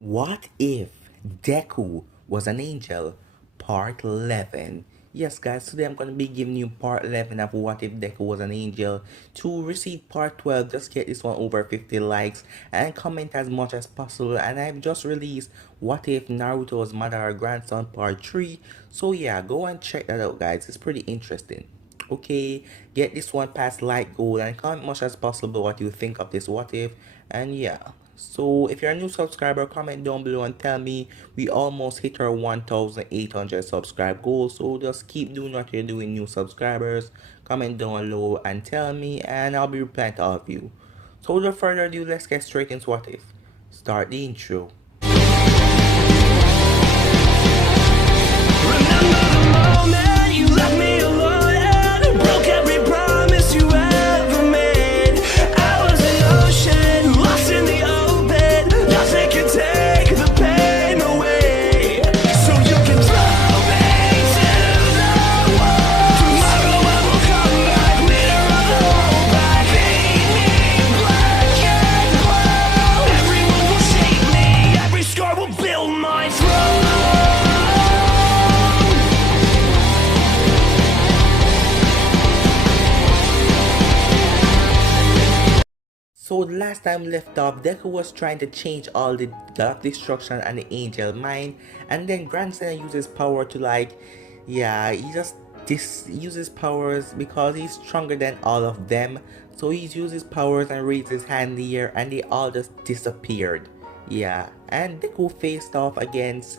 What if Deku was an angel? Part 11. Yes, guys, today I'm going to be giving you part 11 of What If Deku Was an Angel. To receive part 12, just get this one over 50 likes and comment as much as possible. And I've just released What If Naruto's Mother or Grandson Part 3. So yeah, go and check that out, guys. It's pretty interesting. Okay, get this one past like goal and comment much as possible what you think of this what if. And yeah, so if you're a new subscriber, comment down below and tell me. We almost hit our 1,800 subscribe goal, so just keep doing what you're doing, new subscribers. Comment down below and tell me, and I'll be replying to all of you. So without further ado, let's get straight into what if. Start the intro. Remember the moment you left me alone and broke every promise you ever made. I was an ocean, lost in the open. Nothing can take the pain away. So you can throw me to the wall. Tomorrow I will come back, leader of the whole pack. Paint me black and blue. Everyone will shake me, every scar will build my throne. So the last time left off, Deku was trying to change all the God of Destruction and the Angel Mind, and then Grandson uses power to yeah, he just uses powers because he's stronger than all of them. So he uses powers and raised his hand in the air, and they all just disappeared. Yeah, and Deku faced off against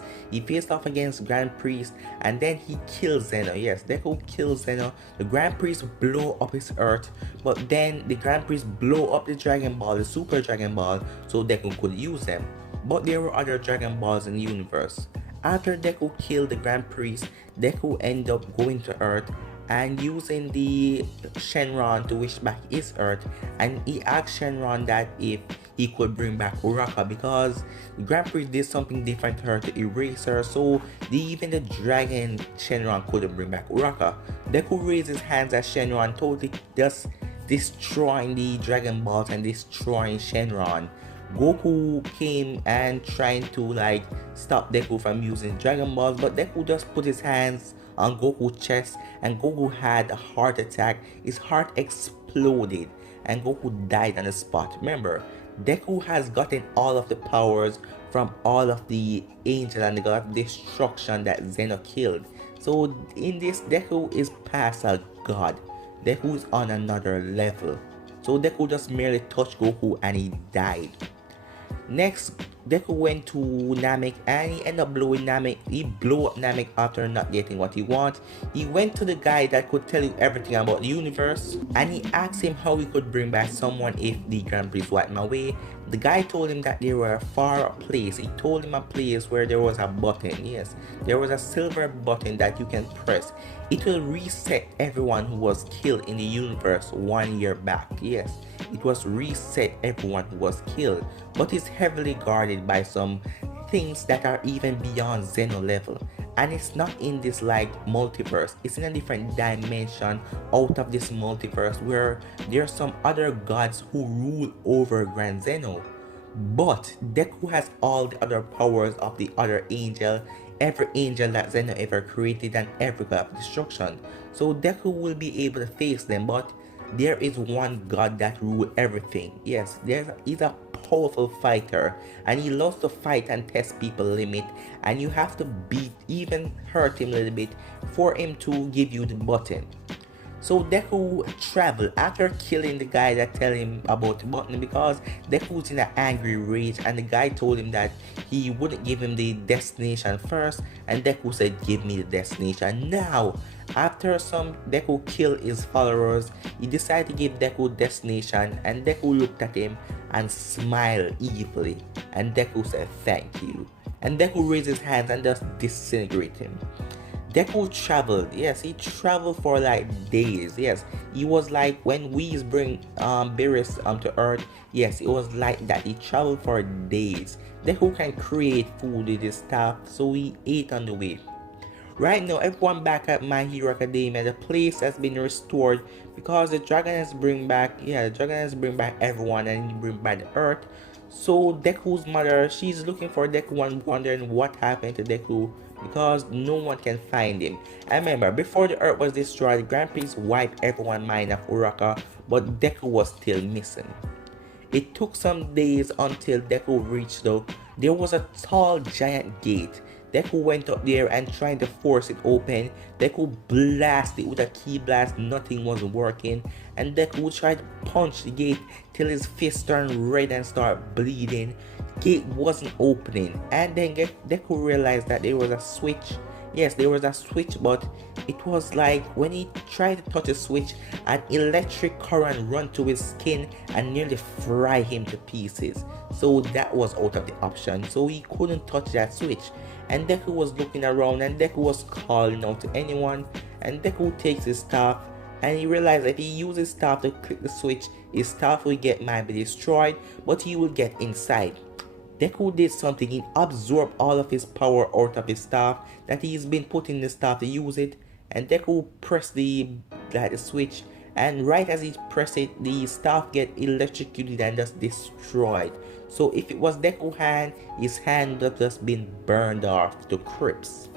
Grand Priest, and then he kills Zeno. Yes, Deku kills Zeno. The Grand Priest blow up his earth, but then the Grand Priest blow up the Dragon Ball, the Super Dragon Ball, so Deku could use them. But there were other Dragon Balls in the universe. After Deku killed the Grand Priest, Deku ended up going to Earth and using the Shenron to wish back his Earth, and he asked Shenron that if he could bring back Uraka because the Grand Priest did something different to her to erase her, so even the dragon Shenron couldn't bring back Uraka. Deku raised his hands at Shenron, totally just destroying the Dragon Balls and destroying Shenron. Goku came and trying to stop Deku from using Dragon Balls, but Deku just put his hands on Goku's chest and Goku had a heart attack. His heart exploded and Goku died on the spot. Remember, Deku has gotten all of the powers from all of the angel and the god of destruction that Zeno killed. So in this, Deku is past a god. Deku is on another level. So Deku just merely touched Goku and he died. Next, Deku went to Namek and he ended up blowing Namek. He blew up Namek after not getting what he wanted. He went to the guy that could tell you everything about the universe and he asked him how he could bring back someone if the Grand Priest wiped him away. The guy told him that there were a far place. He told him a place where there was a button. Yes, there was a silver button that you can press. It will reset everyone who was killed in the universe 1 year back. Yes, it was reset everyone who was killed, but it's heavily guarded by some things that are even beyond Zeno level. And it's not in this multiverse, it's in a different dimension out of this multiverse where there are some other gods who rule over Grand Zeno. But Deku has all the other powers of the other angel, every angel that Zeno ever created and every god of destruction. So Deku will be able to face them, but there is one god that rules everything. Yes, he's a powerful fighter and he loves to fight and test people's limit, and you have to beat, even hurt him a little bit for him to give you the button. So Deku traveled after killing the guy that tell him about the button because Deku was in an angry rage and the guy told him that he wouldn't give him the destination first, and Deku said give me the destination now. After some Deku killed his followers, he decided to give Deku destination and Deku looked at him and smiled evilly and Deku said thank you, and Deku raised his hands and just disintegrated him. Deku traveled, yes, he traveled for days. Yes, he was like when we bring Beerus to Earth. Yes, it was like that. He traveled for days. Deku can create food with his staff, so he ate on the way. Right now, everyone back at My Hero Academia, the place has been restored because the dragon has bring back everyone and he bring back the Earth. So Deku's mother, she's looking for Deku and wondering what happened to Deku because no one can find him. And remember, before the Earth was destroyed, Grand Prix wiped everyone's mind of Uraka, but Deku was still missing. It took some days until Deku reached though. There was a tall giant gate. Deku went up there and tried to force it open. Deku blasted with a key blast, nothing was working. And Deku tried to punch the gate till his fist turned red and started bleeding. Gate wasn't opening. And then Deku realized that there was a switch. Yes, there was a switch, but it was like when he tried to touch a switch, an electric current run to his skin and nearly fry him to pieces. So that was out of the option. So he couldn't touch that switch. And Deku was looking around and Deku was calling out to anyone. And Deku takes his staff and he realized if he uses staff to click the switch, his staff will might be destroyed, but he will get inside. Deku did something, he absorbed all of his power out of his staff that he's been putting in the staff to use it, and Deku pressed the switch, and right as he pressed it, the staff get electrocuted and just destroyed. So if it was Deku's hand, his hand would have just been burned off to crisps.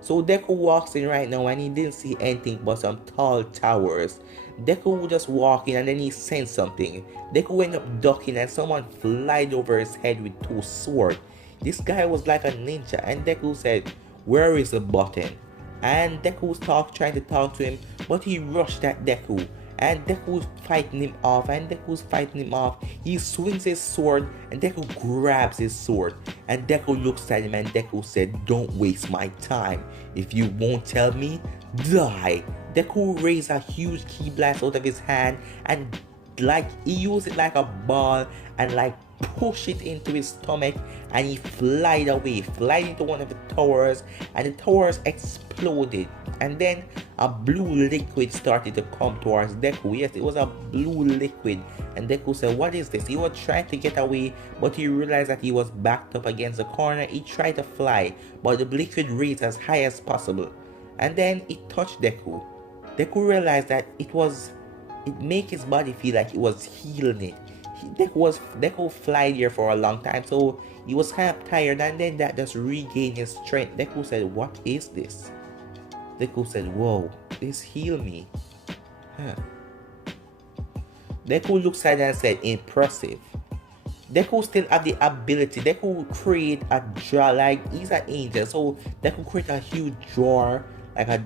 So Deku walks in right now and he didn't see anything but some tall towers. Deku just walking and then he sensed something. Deku ended up ducking and someone flied over his head with two swords. This guy was like a ninja and Deku said, "Where is the button?" And Deku was trying to talk to him, but he rushed at Deku. And Deku's fighting him off, he swings his sword and Deku grabs his sword. And Deku looks at him and Deku said, "Don't waste my time. If you won't tell me, die." Deku raised a huge ki blast out of his hand and he used it like a ball and push it into his stomach, and he flied into one of the towers, and the towers exploded, and then a blue liquid started to come towards Deku. Yes, it was a blue liquid, and Deku said, "What is this?" He was trying to get away, but he realized that he was backed up against the corner. He tried to fly, but the liquid raised as high as possible, and then it touched Deku. Deku realized that it made his body feel like it was healing it. Deku fly there for a long time, so he was kind of tired, and then that just regained his strength. Deku said, "What is this?" Deku said, "Whoa, this heal me." Huh. Deku looked at it and said, "Impressive." Deku still have the ability. Deku create a jar, he's an angel, so Deku create a huge jar, a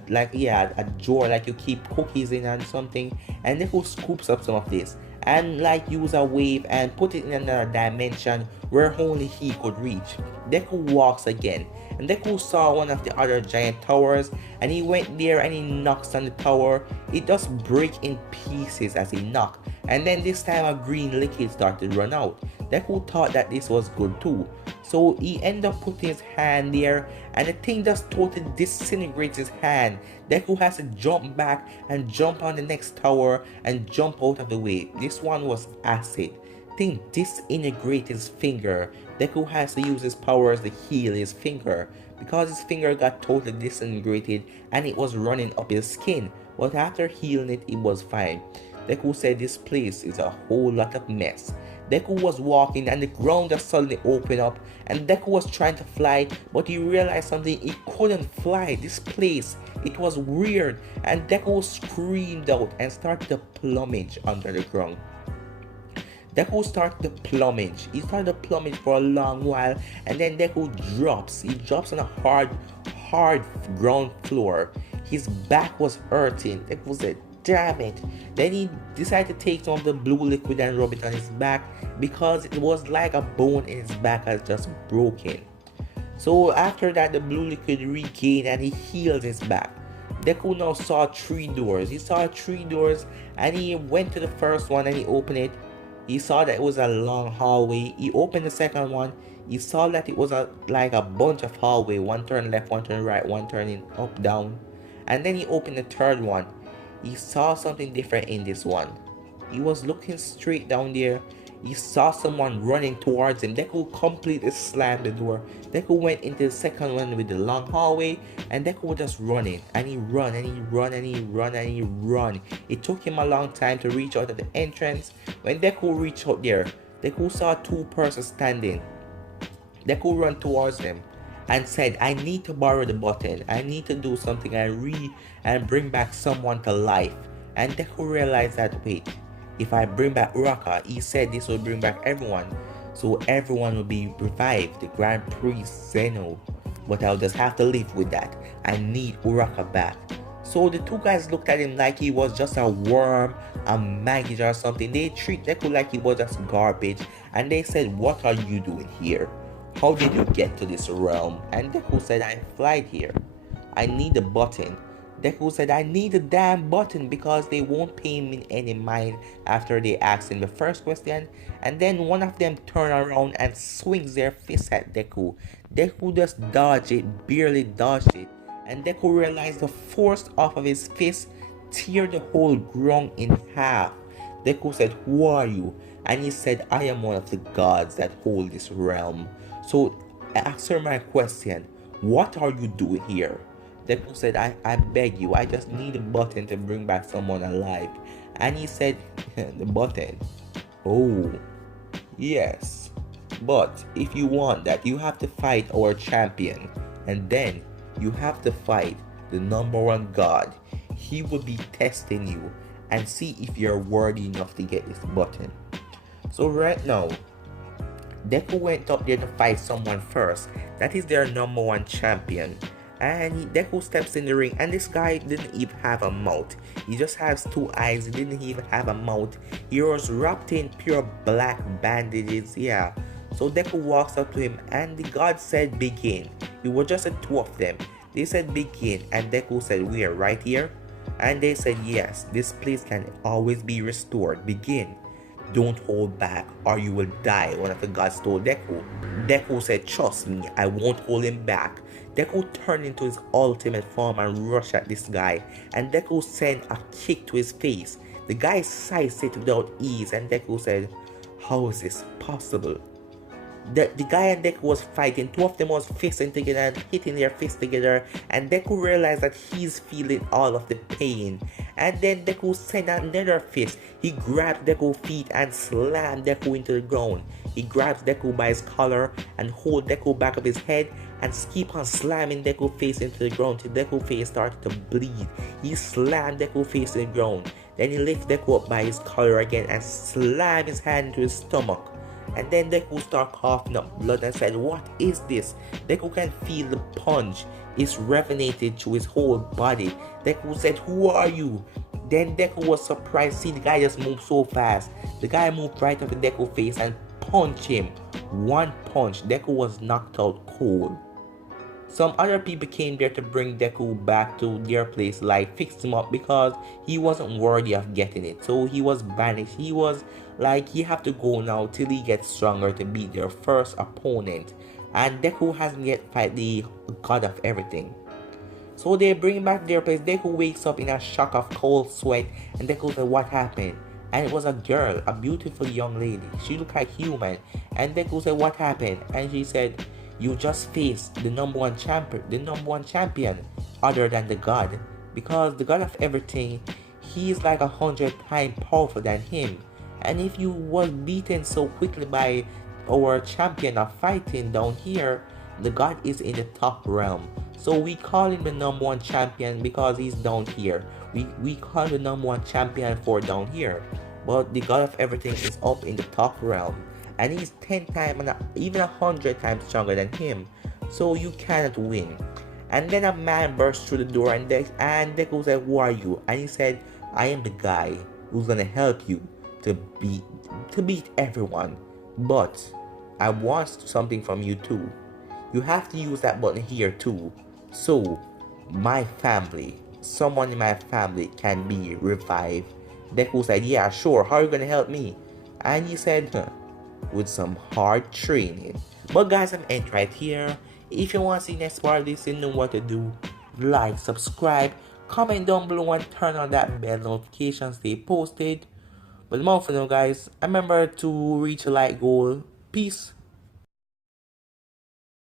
drawer like you keep cookies in and something, and Deku scoops up some of this and use a wave and put it in another dimension where only he could reach. Deku walks again, and Deku saw one of the other giant towers, and he went there and he knocks on the tower. It does break in pieces as he knocked, and then this time a green liquid started to run out. Deku thought that this was good too, so he ended up putting his hand there, and the thing just totally disintegrates his hand. Deku has to jump back and jump on the next tower and jump out of the way. This one was acid. Thing disintegrates his finger. Deku has to use his powers to heal his finger because his finger got totally disintegrated and it was running up his skin. But after healing it, it was fine. Deku said this place is a whole lot of mess. Deku was walking and the ground just suddenly opened up, and Deku was trying to fly, but he realized something: he couldn't fly. This place, it was weird, and Deku screamed out and started to plumage under the ground. Deku started to plumage. He started to plumage for a long while, and then Deku drops. He drops on a hard ground floor. His back was hurting. Deku said, "Damn it." Then he decided to take some of the blue liquid and rub it on his back because it was like a bone in his back has just broken. So after that, the blue liquid regained and he healed his back. Deku now saw 3 doors. He saw 3 doors and he went to the first one and he opened it. He saw that it was a long hallway. He opened the second one. He saw that it was like a bunch of hallway. One turn left, one turn right, one turning up, down. And then he opened the third one. He saw something different in this one. He was looking straight down there. He saw someone running towards him. Deku completely slammed the door. Deku went into the second one with the long hallway, and Deku was just running, and he run and he run and he run and he run. It took him a long time to reach out at the entrance. When Deku reached out there, Deku saw two persons standing. Deku ran towards him and said, I need to borrow the button. I need to do something and bring back someone to life. And Deku realized that, wait, if I bring back Uraka, he said this will bring back everyone. So everyone will be revived, the Grand Priest Zeno. But I'll just have to live with that. I need Uraka back. So the two guys looked at him like he was just a worm, a maggot or something. They treat Deku like he was just garbage. And they said, what are you doing here? How did you get to this realm? And Deku said, I flied here. I need a button. Deku said, I need a damn button because they won't pay me any mind after they asked him the first question. And then one of them turned around and swings their fist at Deku. Deku just dodged it, barely dodged it. And Deku realized the force off of his fist tear the whole ground in half. Deku said, who are you? And he said, I am one of the gods that hold this realm. So answer my question, what are you doing here? Deku said, I beg you, I just need a button to bring back someone alive. And he said, the button? Oh, yes. But if you want that, you have to fight our champion. And then you have to fight the number one god. He will be testing you and see if you're worthy enough to get this button. So right now, Deku went up there to fight someone first. That is their number one champion. And Deku steps in the ring, and this guy didn't even have a mouth. He just has two eyes. He didn't even have a mouth. He was wrapped in pure black bandages. Yeah. So Deku walks up to him, and the god said, begin. It was just the two of them. They said begin, and Deku said, we are right here. And they said, yes, this place can always be restored. Begin. Don't hold back or you will die, one of the gods told Deku. Deku said, trust me, I won't hold him back. Deku turned into his ultimate form and rushed at this guy, and Deku sent a kick to his face. The guy sized it without ease, and Deku said, how is this possible? The guy and Deku was fighting. Two of them was fisting together and hitting their fists together, and Deku realized that he's feeling all of the pain. And then Deku sent another fist. He grabbed Deku's feet and slammed Deku into the ground. He grabs Deku by his collar and holds Deku back of his head and keep on slamming Deku's face into the ground till Deku's face started to bleed. He slammed Deku's face in the ground. Then he lifts Deku up by his collar again and slammed his hand into his stomach. And then Deku started coughing up blood and said, what is this? Deku can feel the punch. It's resonated through his whole body. Deku said, who are you? Then Deku was surprised. See, the guy just moved so fast. The guy moved right up in Deku's face and punched him. One punch, Deku was knocked out cold. Some other people came there to bring Deku back to their place, like fix him up because he wasn't worthy of getting it. So he was banished. He was like, he have to go now till he gets stronger to beat their first opponent. And Deku hasn't yet fight the god of everything. So they bring back their place. Deku wakes up in a shock of cold sweat, and Deku said, what happened? And it was a girl, a beautiful young lady. She looked like human. And Deku said, what happened? And she said, you just faced the number one champion other than the god. Because the god of everything, he is like 100 times powerful than him. And if you was beaten so quickly by our champion of fighting down here, the god is in the top realm. So we call him the number one champion because he's down here. We call the number one champion for down here. But the god of everything is up in the top realm. And he's 10 times and even 100 times stronger than him. So you cannot win. And then a man burst through the door and Deku said, who are you? And he said, I am the guy who's gonna help you to beat everyone. But I want something from you too. You have to use that button here too. So my family, someone in my family can be revived. Deku said, yeah, sure, how are you gonna help me? And he said, with some hard training. But guys, I'm end right here. If you want to see next part of this, you know what to do. Like, subscribe, comment down below and turn on that bell notification stay posted. But more for now guys, remember to reach a like goal. Peace.